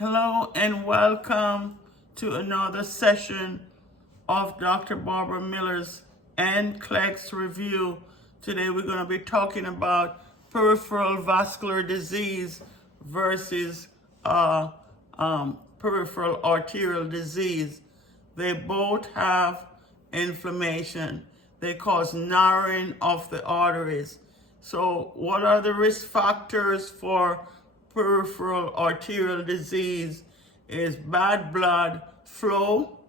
Hello and welcome to another session of Dr. Barbara Miller's NCLEX review. Today we're going to be talking about peripheral vascular disease versus peripheral arterial disease. They both have inflammation. They cause narrowing of the arteries. So what are the risk factors for peripheral arterial disease? Is bad blood flow.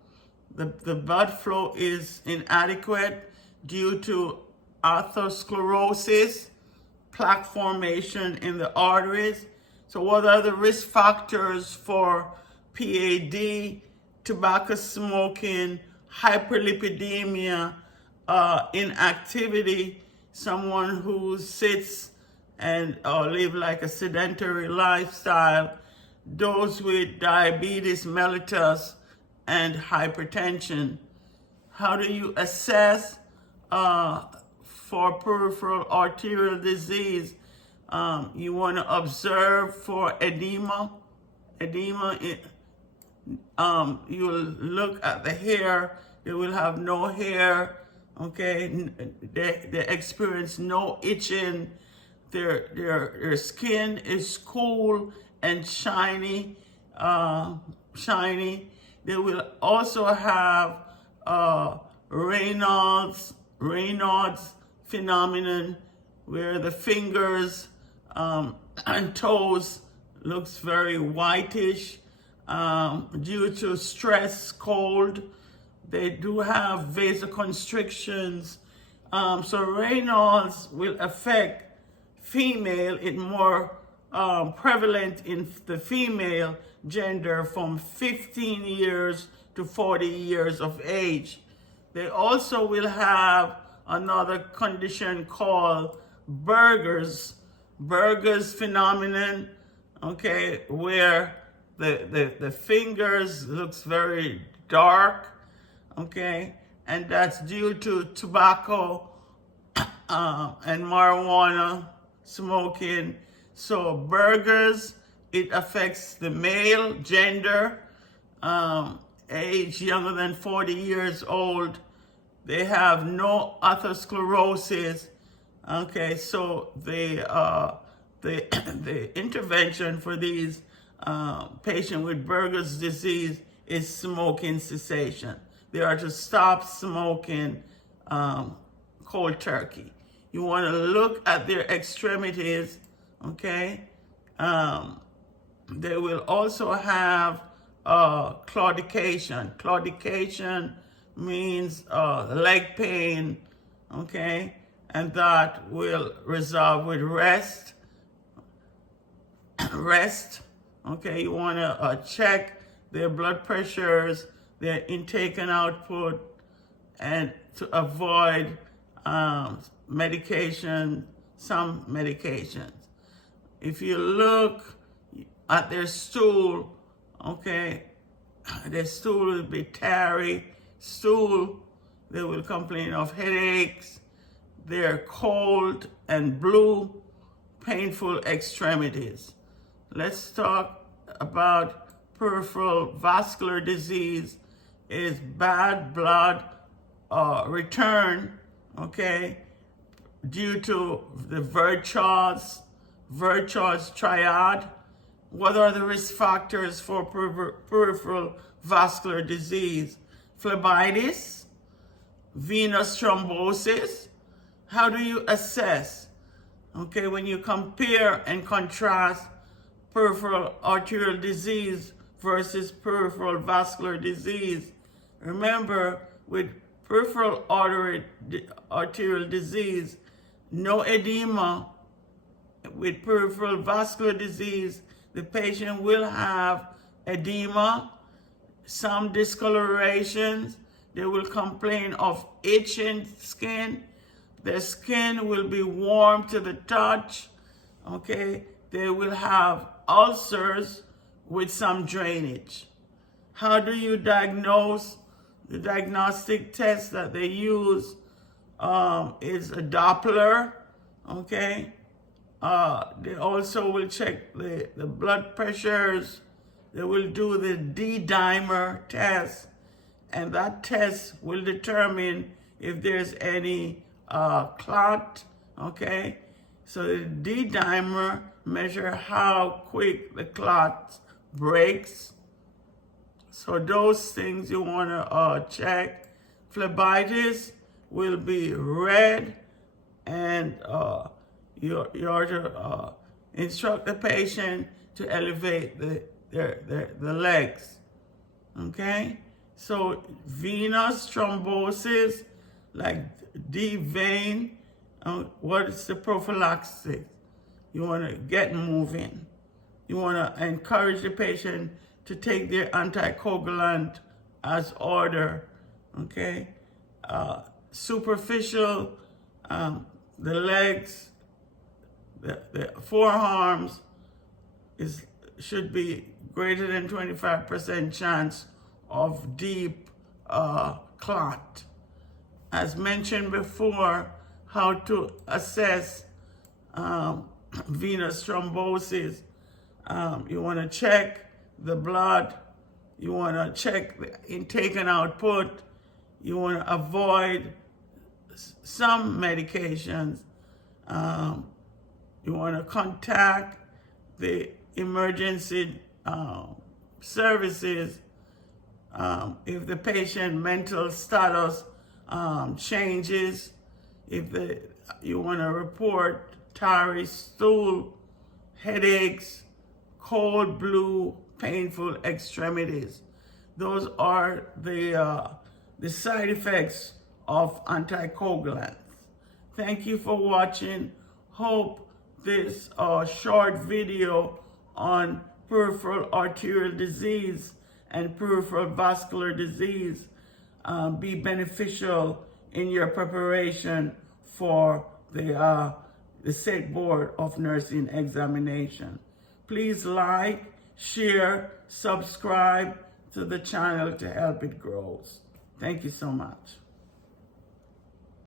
The blood flow is inadequate due to atherosclerosis, plaque formation in the arteries. So what are the risk factors for PAD, tobacco smoking, hyperlipidemia, inactivity, someone who sits and live like a sedentary lifestyle, those with diabetes mellitus and hypertension? How do you assess for peripheral arterial disease? You want to observe for edema. You will look at the hair. They will have no hair. Okay, they experience no itching. Their skin is cool and shiny. They will also have Raynaud's phenomenon, where the fingers and toes looks very whitish due to stress, cold. They do have vasoconstrictions. So Raynaud's will affect female. It's more prevalent in the female gender from 15 years to 40 years of age. They also will have another condition called Berger's phenomenon, okay, where the fingers looks very dark, okay, and that's due to tobacco and marijuana smoking. So Berger's, it affects the male gender, age younger than 40 years old. They have no atherosclerosis. Okay, so the intervention for these patients with Berger's disease is smoking cessation. They are to stop smoking cold turkey. You want to look at their extremities, okay? They will also have claudication. Claudication means leg pain, okay? And that will resolve with rest. Okay? You want to check their blood pressures, their intake and output, and to avoid medication, some medications. If you look at their stool, okay, their stool will be tarry stool. They will complain of headaches. They're cold and blue, painful extremities. Let's talk about peripheral vascular disease. Is bad blood return, okay, due to the Virchow's triad. What are the risk factors for peripheral vascular disease? Phlebitis, venous thrombosis. How do you assess? Okay, when you compare and contrast peripheral arterial disease versus peripheral vascular disease, remember, with peripheral arterial disease, no edema. With peripheral vascular disease, the patient will have edema, some discolorations. They will complain of itching skin. Their skin will be warm to the touch, okay? They will have ulcers with some drainage. How do you diagnose? The diagnostic test that they use is a Doppler, okay? They also will check the blood pressures they will do the D-dimer test, and that test will determine if there's any clot, okay? So the D-dimer measure how quick the clot breaks. So those things you want to check. Phlebitis will be red, and you are to instruct the patient to elevate the legs. Okay? So venous thrombosis, like deep vein, what is the prophylaxis? You want to get moving. You want to encourage the patient to take their anticoagulant as ordered. Okay? Superficial, the legs, the forearms should be greater than 25% chance of deep clot. As mentioned before, how to assess venous thrombosis. You want to check the blood. You want to check the intake and output. You want to avoid some medications. You want to contact the emergency services if the patient mental status changes. If you want to report tarry stool, headaches, cold blue, painful extremities. Those are the side effects of anticoagulants. Thank you for watching. Hope this short video on peripheral arterial disease and peripheral vascular disease be beneficial in your preparation for the State Board of Nursing examination. Please like, share, subscribe to the channel to help it grow. Thank you so much.